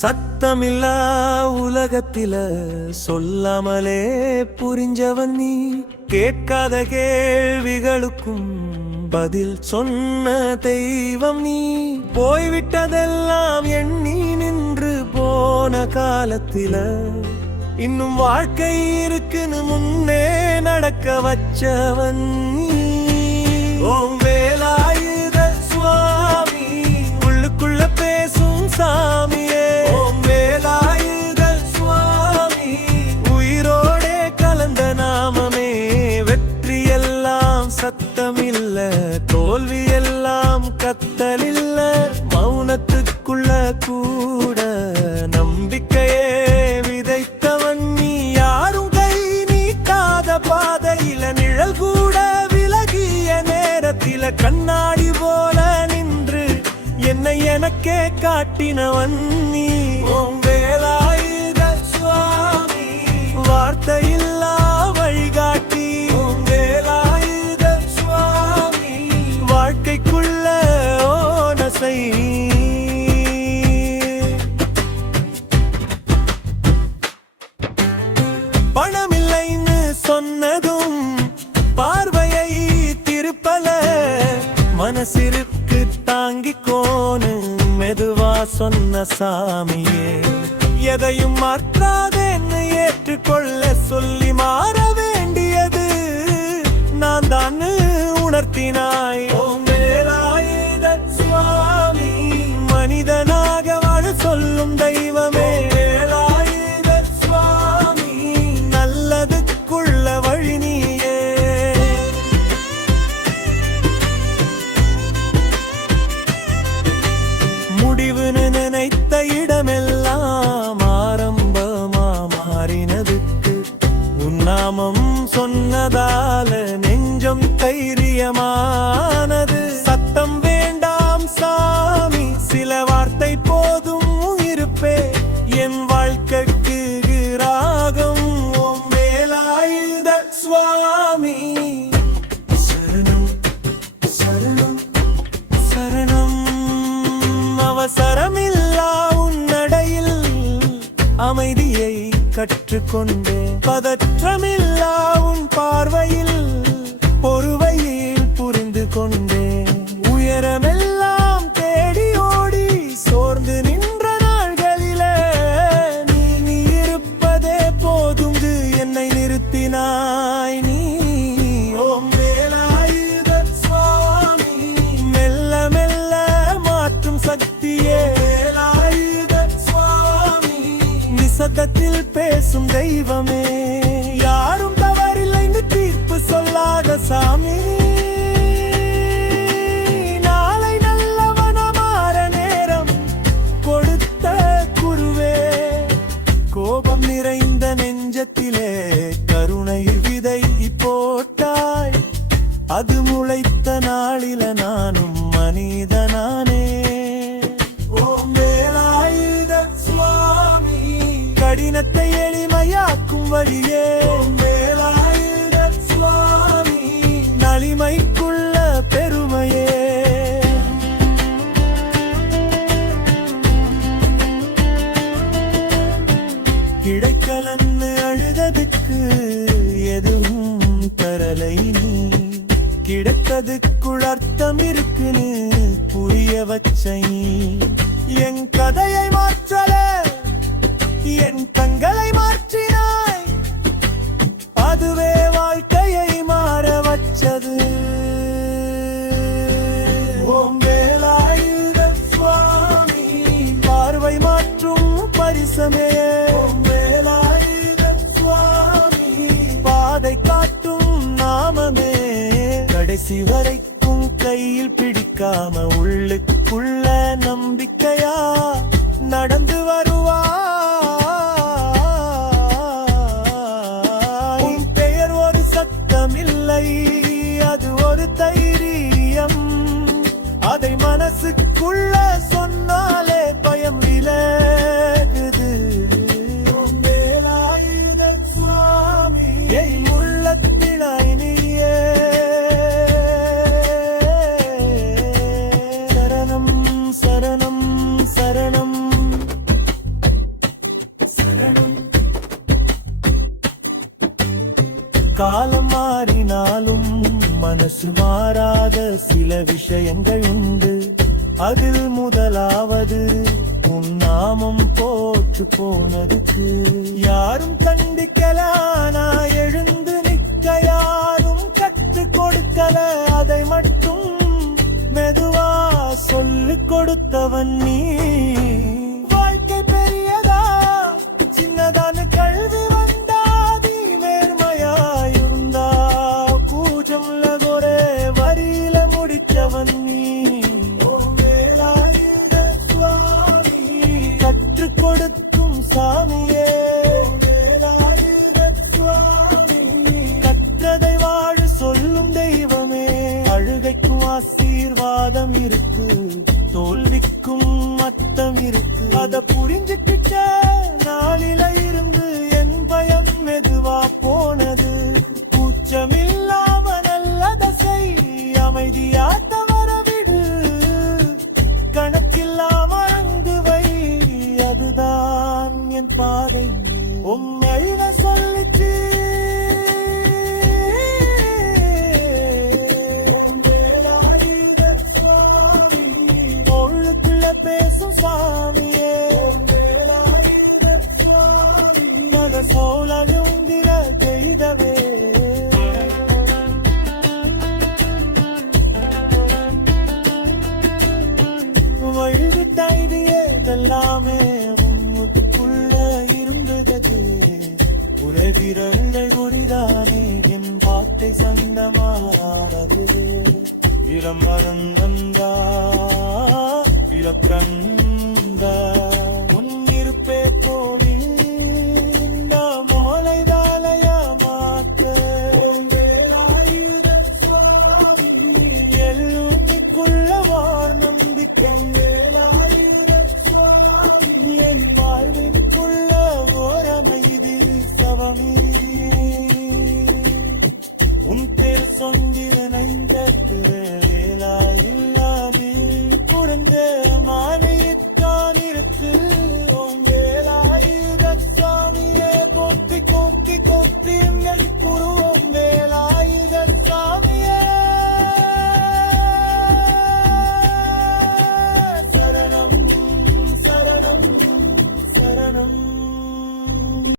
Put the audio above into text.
சத்தமில்லா உலகத்தில சொல்லாமலே புரிஞ்சவன் நீ. கேட்காத கேள்விகளுக்கும் பதில் சொன்ன தெய்வம் நீ. போய்விட்டதெல்லாம் எண்ணி நின்று போன காலத்தில இன்னும் வாழ்க்கை இருக்குன்னு முன்னே நடக்க வச்சவன் நீ. ஓம் வேலாயுத சுவாமி, உள்ளுக்குள்ள பேசும் சாமியே. ஓம் வேலாயுத சுவாமி, உயிரோடே கலந்த நாமமே. வெற்றி எல்லாம் சத்தமில்ல, தோல்வி எல்லாம் கத்தலில்ல. மௌனத்துக்குள்ள கூட நம்பிக்கையே விதைத்தவன் நீ. யாரும் கை நீட்டாத பாதையில நிழல் கூட விலகிய நேரத்தில கண்ணாடி போல நின்று என்னை எனக்கே காட்டினவன் நீ. ஓம் வேலாயுத சுவாமி, வார்த்தையில்லா வழிகாட்டி. ஓம் வேலாயுத சுவாமி, வாழ்க்கைக்குள்ள ஓனசை. பணமில்லைன்னு சொன்னதும் பார்வையை திருப்பல. மனசிற்கு தாங்கிக்கோனு மெதுவா சொன்ன சாமியே. எதையும் மாற்றாதேன்னு ஏற்றுக்கொள்ள சொல்லி மாற வேண்டியது நான் தான் உணர்த்தினாய். ஓம் வேலாயுத சுவாமி, மனிதனாக வாழ சொல்லும் தெய்வமே. வேலாயுத சுவாமி, நல்லதுக்குள்ள வழி நீயே. முடிவுன்னு நினைத்த இடமெல்லாம் ஆரம்பமா மாறினதுக்கு உன்னாமம் சொன்னதால நெஞ்சம் தைரியமானது. சத்தம் வேண்டாம் சாமி, சில வார்த்தை போதும் இருப்பே என் வாழ்க்கைக்கு ராகம். ஓம் வேலாயுத சுவாமி, சரணம் சரணம் சரணம். அவசரமில்லா உன்னடையில் அமைதியை கற்றுக்கொண்டேன். பதற்றமில்லா உன் பார்வையில் பொறுவையில் புரிந்து கொண்டேன். உயரமெல்லாம் தேடி ஓடி சோர்ந்து நின்ற நாள்களில நீ இருப்பதே போதும் என்னை நிறுத்தினாய் நீ. ஓம் வேலாயுத சுவாமி, மெல்ல மெல்ல மாற்றும் சக்தியே. வேலாயுத சுவாமி, நிசப்தத்தில் பேசும் தெய்வமே. யாரும் தவறில்லைன்னு தீர்ப்பு சொல்லாத சாமி. நாளை நல்லவன மாற நேரம் கொடுத்த குருவே. கோபம் நிறைந்த நெஞ்சத்திலே கருணையில் விதை போட்டாய். அது முளைத்த நாளில நானும் மனிதனானே. ஓம் வேலாயுத சுவாமி, கடினத்தை எளிமையாக்கும் வழியே. ஓம் வேலாயுத சுவாமி, நலிமைக்குள்ள பெருமையே. கிடைக்கலன்னு அழுததுக்கு எதுவும் தரலை நீ. கிடைத்ததுக்குள் அர்த்தம் இருக்குன்னு புரிய வச்சை. என் கதையை மாற்றல, என் கண்களை மாற்றினாய். அதுவே வாழ்க்கையை மாற வச்சது. ஓம் வேலாயுத சுவாமி, பார்வை மாற்றும் பரிசமே. ஓம் வேலாயுத சுவாமி, பாதை காட்டும் நாமமே. கடைசி வரைக்கும் கையில் பிடிக்காம உள்ளுக்குள்ள நம்பிக்கையா நடந்து வருவா. உன் பெயர் ஒரு சத்தமில்லை, அது ஒரு தைரியம். அதை மனசுக்குள்ள சொன்னாலே பயம் விலகுது. ஓம் வேலாயுத சுவாமி, உள்ளத்திலாய் நீயே. சரணம் சரணம் சரணம். மாறாத சில விஷயங்கள் உண்டு. அதில் முதலாவது உன் நாமம் போற்று போனதுக்கு. யாரும் கண்டிக்கல, நான் எழுந்து நிக்க யாரும் கற்றுக் கொடுக்கல. அதை மட்டும் மெதுவா சொல்லிக் கொடுத்தவன் நீ. வாழ்க்கை பெரியதா சின்னதான கல்வி வந்தாதி நேர்மையாயிருந்தா கூஜம்ல ஒரே வரியில முடிச்சவன் நீ. கற்றுக் கொடுக்கும் சாமியே, கற்றதை வாழ சொல்லும் தெய்வமே. அழுகைக்கும் ஆசீர்வாதம் இருக்கு, தோல்விக்கும் அர்த்தம் இருக்கு. அத புரிஞ்சுக்கிட்ட நாளில இருந்து என் பயம் மெதுவா போனது. கூச்சமில்லாம நல்லத செய், அமைதியா தவற விடு. கணக்கில்லாம அங்கு வை, அதுதான் என் பாதை. உண்மையில சொல்லிச்சு பேசும் சாமியே, மத சோழனுந்திர செய்தவே. வழுது தைரியே எல்லாமே உன்னுக்குள்ள இருந்தது. ஒரே விரலை ஒரிதானே என் வார்த்தை சந்தமானது. இளம் மறந்தா இறக்கந்த